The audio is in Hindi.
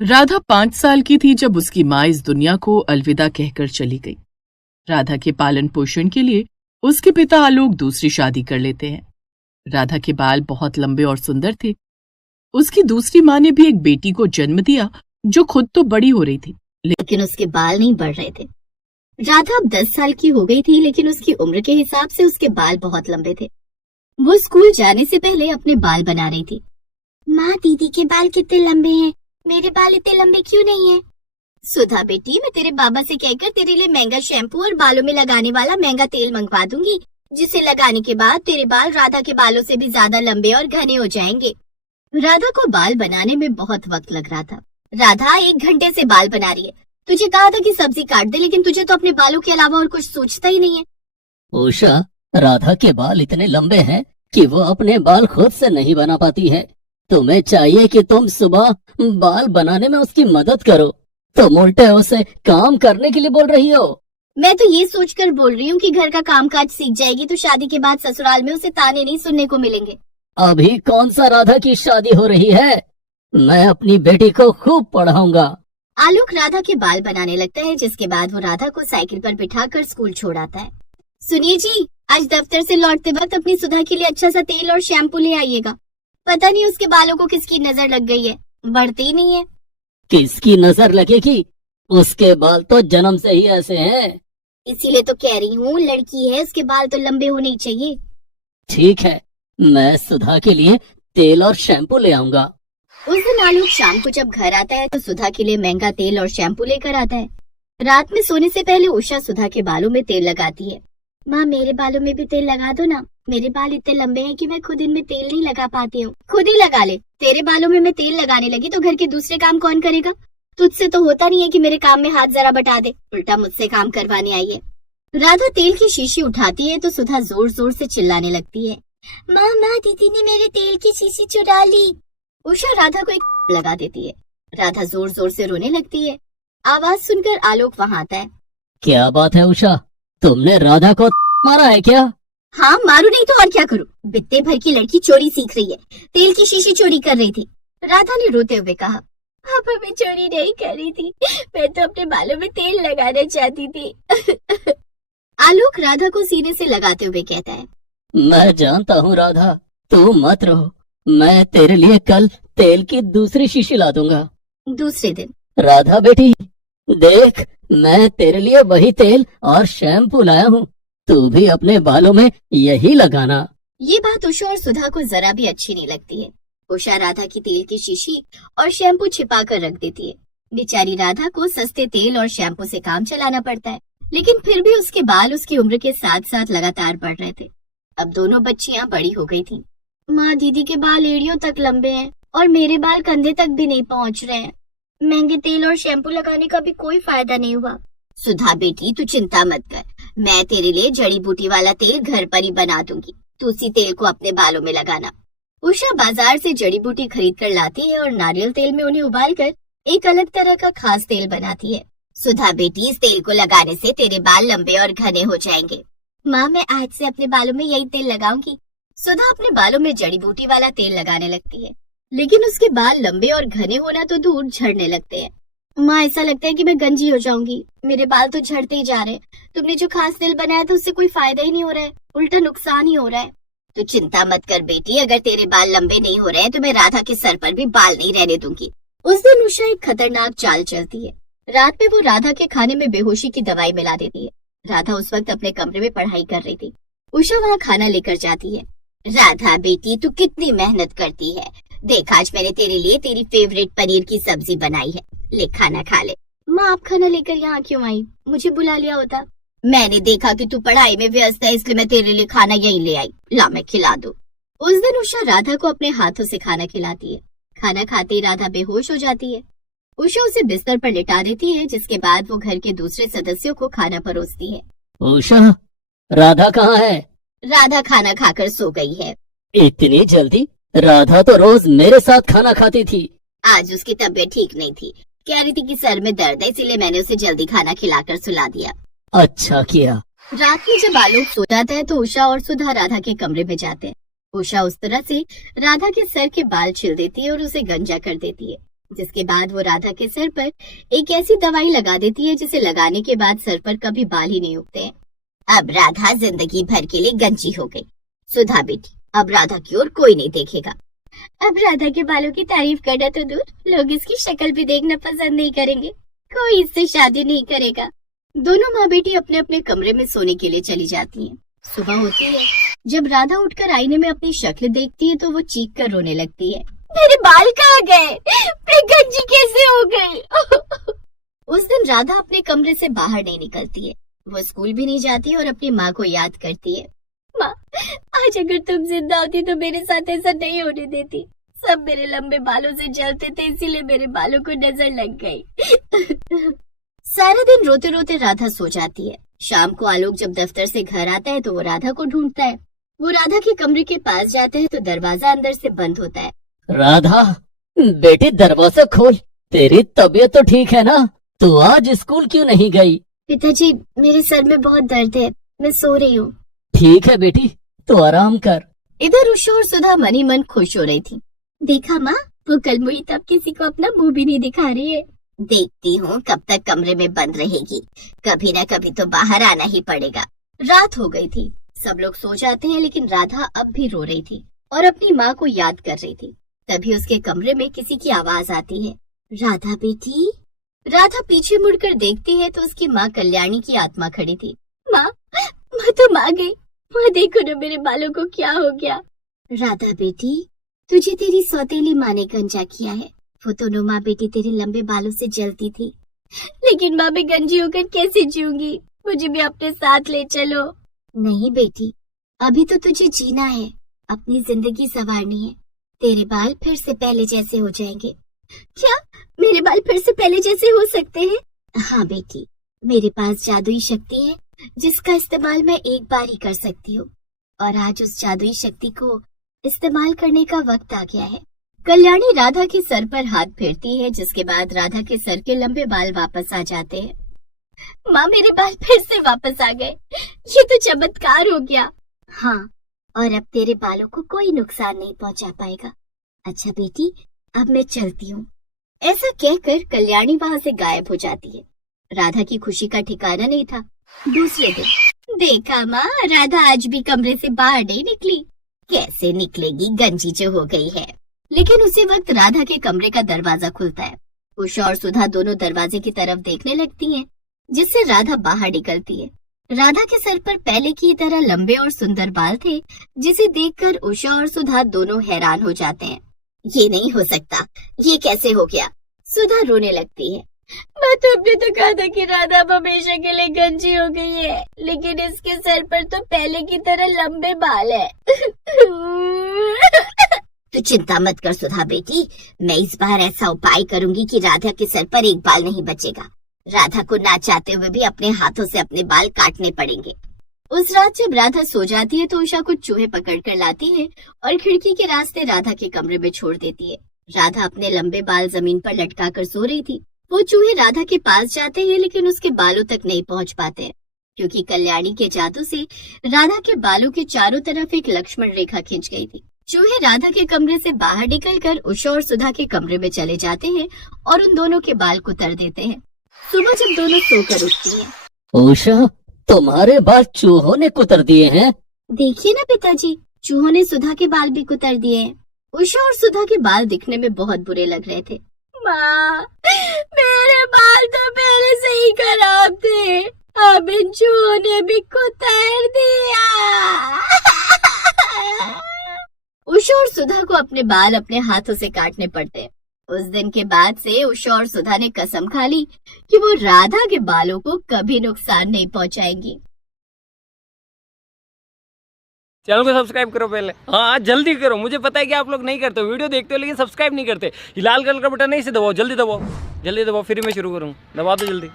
राधा 5 साल की थी जब उसकी माँ इस दुनिया को अलविदा कहकर चली गई। राधा के पालन पोषण के लिए उसके पिता आलोक दूसरी शादी कर लेते हैं। राधा के बाल बहुत लंबे और सुंदर थे। उसकी दूसरी माँ ने भी एक बेटी को जन्म दिया जो खुद तो बड़ी हो रही थी, लेकिन उसके बाल नहीं बढ़ रहे थे। राधा अब 10 साल की हो गई थी, लेकिन उसकी उम्र के हिसाब से उसके बाल बहुत लंबे थे। वो स्कूल जाने से पहले अपने बाल बना रही थी। माँ, दीदी के बाल कितने लंबे हैं, मेरे बाल इतने लंबे क्यों नहीं है? सुधा बेटी, मैं तेरे बाबा से कहकर तेरे लिए महंगा शैम्पू और बालों में लगाने वाला महंगा तेल मंगवा दूंगी, जिसे लगाने के बाद तेरे बाल राधा के बालों से भी ज्यादा लंबे और घने हो जाएंगे। राधा को बाल बनाने में बहुत वक्त लग रहा था। राधा 1 घंटे से बाल बना रही है। तुझे कहा था कि सब्जी काट दे, लेकिन तुझे तो अपने बालों के अलावा और कुछ सोचता ही नहीं है। उषा, राधा के बाल इतने लंबे हैं कि वो अपने बाल खुद से नहीं बना पाती है। तुम्हें चाहिए कि तुम सुबह बाल बनाने में उसकी मदद करो। तुम उल्टे उसे काम करने के लिए बोल रही हो। मैं तो ये सोचकर बोल रही हूँ कि घर का कामकाज सीख जाएगी तो शादी के बाद ससुराल में उसे ताने नहीं सुनने को मिलेंगे। अभी कौन सा राधा की शादी हो रही है? मैं अपनी बेटी को खूब पढ़ाऊंगा। आलोक राधा के बाल बनाने लगता है, जिसके बाद वो राधा को साइकिल पर बिठाकर स्कूल छोड़ आता है। सुनिए जी, आज दफ्तर से लौटते वक्त अपनी सुधा के लिए अच्छा सा तेल और शैम्पू ले आइएगा। पता नहीं उसके बालों को किसकी नजर लग गई है, बढ़ते ही नहीं है। किसकी नजर लगेगी? उसके बाल तो जन्म से ही ऐसे हैं। इसीलिए तो कह रही हूँ, लड़की है, उसके बाल तो लंबे होने चाहिए। ठीक है, मैं सुधा के लिए तेल और शैम्पू ले आऊंगा। उस दिन आलोक शाम को जब घर आता है तो सुधा के लिए महंगा तेल और शैम्पू लेकर आता है। रात में सोने से पहले उषा सुधा के बालों में तेल लगाती है। माँ, मेरे बालों में भी तेल लगा दो ना, मेरे बाल इतने लंबे हैं कि मैं खुद इनमें तेल नहीं लगा पाती हूँ। खुद ही लगा ले। तेरे बालों में मैं तेल लगाने लगी तो घर के दूसरे काम कौन करेगा? तुझसे तो होता नहीं है कि मेरे काम में हाथ जरा बटा दे, उल्टा मुझसे काम करवाने आई है। राधा तेल की शीशी उठाती है तो सुधा जोर जोर से चिल्लाने लगती है, माँ, दीदी ने मेरे तेल की शीशी चुरा ली। उषा राधा को एक लगा देती है। राधा जोर जोर से रोने लगती है। आवाज सुनकर आलोक वहाँ आता है। क्या बात है उषा, तुमने राधा को मारा है क्या? हाँ, मारू नहीं तो और क्या करूँ? बित्ते भर की लड़की चोरी सीख रही है, तेल की शीशी चोरी कर रही थी। राधा ने रोते हुए कहा, पापा, मैं चोरी नहीं कर रही थी, मैं तो अपने बालों में तेल लगाना चाहती थी। आलोक राधा को सीने से लगाते हुए कहता है, मैं जानता हूँ राधा, तू मत रो, मैं तेरे लिए कल तेल की दूसरी शीशी ला दूंगा। दूसरे दिन, राधा बेटी, देख, मैं तेरे लिए वही तेल और शैम्पू लाया हूँ, तू भी अपने बालों में यही लगाना। ये बात उषा और सुधा को जरा भी अच्छी नहीं लगती है। उषा राधा की तेल की शीशी और शैम्पू छिपा कर रख देती है। बेचारी राधा को सस्ते तेल और शैम्पू से काम चलाना पड़ता है, लेकिन फिर भी उसके बाल उसकी उम्र के साथ साथ लगातार बढ़ रहे थे। अब दोनों बच्चियां बड़ी हो गई थीं। माँ, दीदी के बाल एड़ियों तक लंबे हैं और मेरे बाल कंधे तक भी नहीं पहुँच रहे हैं। महंगे तेल और शैम्पू लगाने का भी कोई फायदा नहीं हुआ। सुधा बेटी, तू चिंता मत कर, मैं तेरे लिए जड़ी बूटी वाला तेल घर पर ही बना दूंगी, तू उसी तेल को अपने बालों में लगाना। उषा बाजार से जड़ी बूटी खरीद कर लाती है और नारियल तेल में उन्हें उबालकर एक अलग तरह का खास तेल बनाती है। सुधा बेटी, इस तेल को लगाने से तेरे बाल लंबे और घने हो जाएंगे। माँ, मैं आज से अपने बालों में यही तेल लगाऊंगी। सुधा अपने बालों में जड़ी बूटी वाला तेल लगाने लगती है, लेकिन उसके बाल लंबे और घने होना तो दूर झड़ने लगते हैं। माँ, ऐसा लगता है कि मैं गंजी हो जाऊंगी, मेरे बाल तो झड़ते ही जा रहे हैं। तुमने जो खास तेल बनाया था उससे कोई फायदा ही नहीं हो रहा है, उल्टा नुकसान ही हो रहा है। तो चिंता मत कर बेटी, अगर तेरे बाल लंबे नहीं हो रहे हैं तो मैं राधा के सर पर भी बाल नहीं रहने दूंगी। उस दिन उषा एक खतरनाक चाल चलती है। रात में वो राधा के खाने में बेहोशी की दवाई मिला देती है। राधा उस वक्त अपने कमरे में पढ़ाई कर रही थी। उषा वहाँ खाना लेकर जाती है। राधा बेटी, तू कितनी मेहनत करती है, देख आज मैंने तेरे लिए तेरी फेवरेट पनीर की सब्जी बनाई है, ले खाना खा ले। माँ, आप खाना लेकर यहाँ क्यों आई? मुझे बुला लिया होता। मैंने देखा कि तू पढ़ाई में व्यस्त है, इसलिए मैं तेरे लिए खाना यहीं ले आई, ला मैं खिला दूं। उस दिन उषा राधा को अपने हाथों से खाना खिलाती है। खाना खाते ही राधा बेहोश हो जाती है। उषा उसे बिस्तर पर लिटा देती है, जिसके बाद वो घर के दूसरे सदस्यों को खाना परोसती है। उषा, राधा कहाँ है? राधा खाना खाकर सो गई है। इतनी जल्दी? राधा तो रोज मेरे साथ खाना खाती थी। आज उसकी तबीयत ठीक नहीं थी, कह रही थी कि सर में दर्द है, इसीलिए मैंने उसे जल्दी खाना खिलाकर सुला दिया। अच्छा किया। रात में जब आलोक सो जाता है तो उषा और सुधा राधा के कमरे में जाते हैं। उषा उस तरह से राधा के सर के बाल छिल देती है और उसे गंजा कर देती है। जिसके बाद वो राधा के सर पर एक ऐसी दवाई लगा देती है जिसे लगाने के बाद सर पर कभी बाल ही नहीं उगते हैं। अब राधा जिंदगी भर के लिए गंजी हो गई। सुधा बेटी, अब राधा की ओर कोई नहीं देखेगा। अब राधा के बालों की तारीफ करना तो दूर, लोग इसकी शक्ल भी देखना पसंद नहीं करेंगे। कोई इससे शादी नहीं करेगा। दोनों माँ बेटी अपने अपने कमरे में सोने के लिए चली जाती हैं। सुबह होती है। जब राधा उठकर आईने में अपनी शक्ल देखती है तो वो चीख कर रोने लगती है। मेरे बाल कहाँ गए? मैं गंजी कैसे हो गई? उस दिन राधा अपने कमरे से बाहर नहीं निकलती है। वो स्कूल भी नहीं जाती और अपनी माँ को याद करती है। माँ, आज अगर तुम जिंदा होती तो मेरे साथ ऐसा नहीं होने देती। सब मेरे लंबे बालों से जलते थे, इसीलिए मेरे बालों को नजर लग गई। सारा दिन रोते रोते राधा सो जाती है। शाम को आलोक जब दफ्तर से घर आता है तो वो राधा को ढूंढता है। वो राधा के कमरे के पास जाता है तो दरवाजा अंदर से बंद होता है। राधा, बेटी दरवाजा खोल। तेरी तबीयत तो ठीक है ना? तू आज स्कूल क्यों नहीं गई? पिताजी, मेरे सर में बहुत दर्द है, मैं सो रही हूँ। ठीक है बेटी, तो आराम कर। इधर उषा और सुधा मन ही मन खुश हो रही थी। देखा माँ, वो कलमुई तब किसी को अपना मुंह भी नहीं दिखा रही है। देखती हूँ कब तक कमरे में बंद रहेगी, कभी न कभी तो बाहर आना ही पड़ेगा। रात हो गई थी, सब लोग सो जाते हैं, लेकिन राधा अब भी रो रही थी और अपनी माँ को याद कर रही थी। तभी उसके कमरे में किसी की आवाज आती है। राधा बेटी। राधा पीछे मुड़कर देखती है तो उसकी माँ कल्याणी की आत्मा खड़ी थी। माँ, मैं तुम आ गई। माँ देखो ना, मेरे बालों को क्या हो गया। राधा बेटी, तुझे तेरी सौतेली माँ ने गंजा किया है। वो दोनों माँ बेटी तेरे लंबे बालों से जलती थी। लेकिन माँ, मैं गंजी होकर कैसे जीऊंगी? मुझे भी अपने साथ ले चलो। नहीं बेटी, अभी तो तुझे जीना है, अपनी जिंदगी संवारनी है। तेरे बाल फिर से पहले जैसे हो जाएंगे। क्या मेरे बाल फिर से पहले जैसे हो सकते हैं? हाँ बेटी, मेरे पास जादुई शक्ति है जिसका इस्तेमाल मैं एक बार ही कर सकती हूँ, और आज उस जादुई शक्ति को इस्तेमाल करने का वक्त आ गया है। कल्याणी राधा के सर पर हाथ फेरती है, जिसके बाद राधा के सर के लंबे बाल वापस आ जाते हैं। माँ, मेरे बाल फिर से वापस आ गए। ये तो चमत्कार हो गया। हाँ, और अब तेरे बालों को कोई नुकसान नहीं पहुँचा पाएगा। अच्छा बेटी, अब मैं चलती हूँ। ऐसा कहकर कल्याणी वहाँ से गायब हो जाती है। राधा की खुशी का ठिकाना नहीं था। दूसरे दिन, देखा माँ, राधा आज भी कमरे से बाहर नहीं निकली। कैसे निकलेगी, गंजी जो हो गई है। लेकिन उसी वक्त राधा के कमरे का दरवाजा खुलता है। उषा और सुधा दोनों दरवाजे की तरफ देखने लगती हैं, जिससे राधा बाहर निकलती है। राधा के सर पर पहले की तरह लंबे और सुंदर बाल थे, जिसे देखकर उषा और सुधा दोनों हैरान हो जाते हैं। ये नहीं हो सकता, ये कैसे हो गया? सुधा रोने लगती है। मैं तुमने तो कहा था कि राधा अब हमेशा के लिए गंजी हो गई है, लेकिन इसके सर पर तो पहले की तरह लंबे बाल है। तू चिंता मत कर सुधा बेटी, मैं इस बार ऐसा उपाय करूंगी कि राधा के सर पर एक बाल नहीं बचेगा। राधा को ना चाहते हुए भी अपने हाथों से अपने बाल काटने पड़ेंगे। उस रात जब राधा सो जाती है तो उषा कुछ चूहे पकड़ कर लाती है और खिड़की के रास्ते राधा के कमरे में छोड़ देती है। राधा अपने लंबे बाल जमीन पर लटका कर सो रही थी। वो चूहे राधा के पास जाते हैं, लेकिन उसके बालों तक नहीं पहुंच पाते हैं, क्योंकि कल्याणी के जादू से राधा के बालों के चारों तरफ एक लक्ष्मण रेखा खिंच गई थी। चूहे राधा के कमरे से बाहर निकलकर उषा और सुधा के कमरे में चले जाते हैं और उन दोनों के बाल कुतर देते हैं। सुबह जब दोनों सोकर उठती हैं, उषा, तुम्हारे बाल चूहों ने कुतर दिए हैं। देखिए ना पिताजी, चूहों ने सुधा के बाल भी कुतर दिए हैं। उषा और सुधा के बाल दिखने में बहुत बुरे लग रहे थे। माँ, मेरे बाल तो पहले से ही खराब थे, अब इन चूहों ने भी कुतर दिया। उषा और सुधा को अपने बाल अपने हाथों से काटने पड़ते। उस दिन के बाद से उषा और सुधा ने कसम खा ली कि वो राधा के बालों को कभी नुकसान नहीं पहुंचाएंगी। चैनल को सब्सक्राइब करो पहले। हाँ, जल्दी करो, मुझे पता है कि आप लोग नहीं करते हो, वीडियो देखते हो लेकिन सब्सक्राइब नहीं करते। ये लाल कलर का बटन नहीं से दबाओ, जल्दी दबाओ, जल्दी दबाओ, फिर मैं शुरू करूँ, दबा दो जल्दी।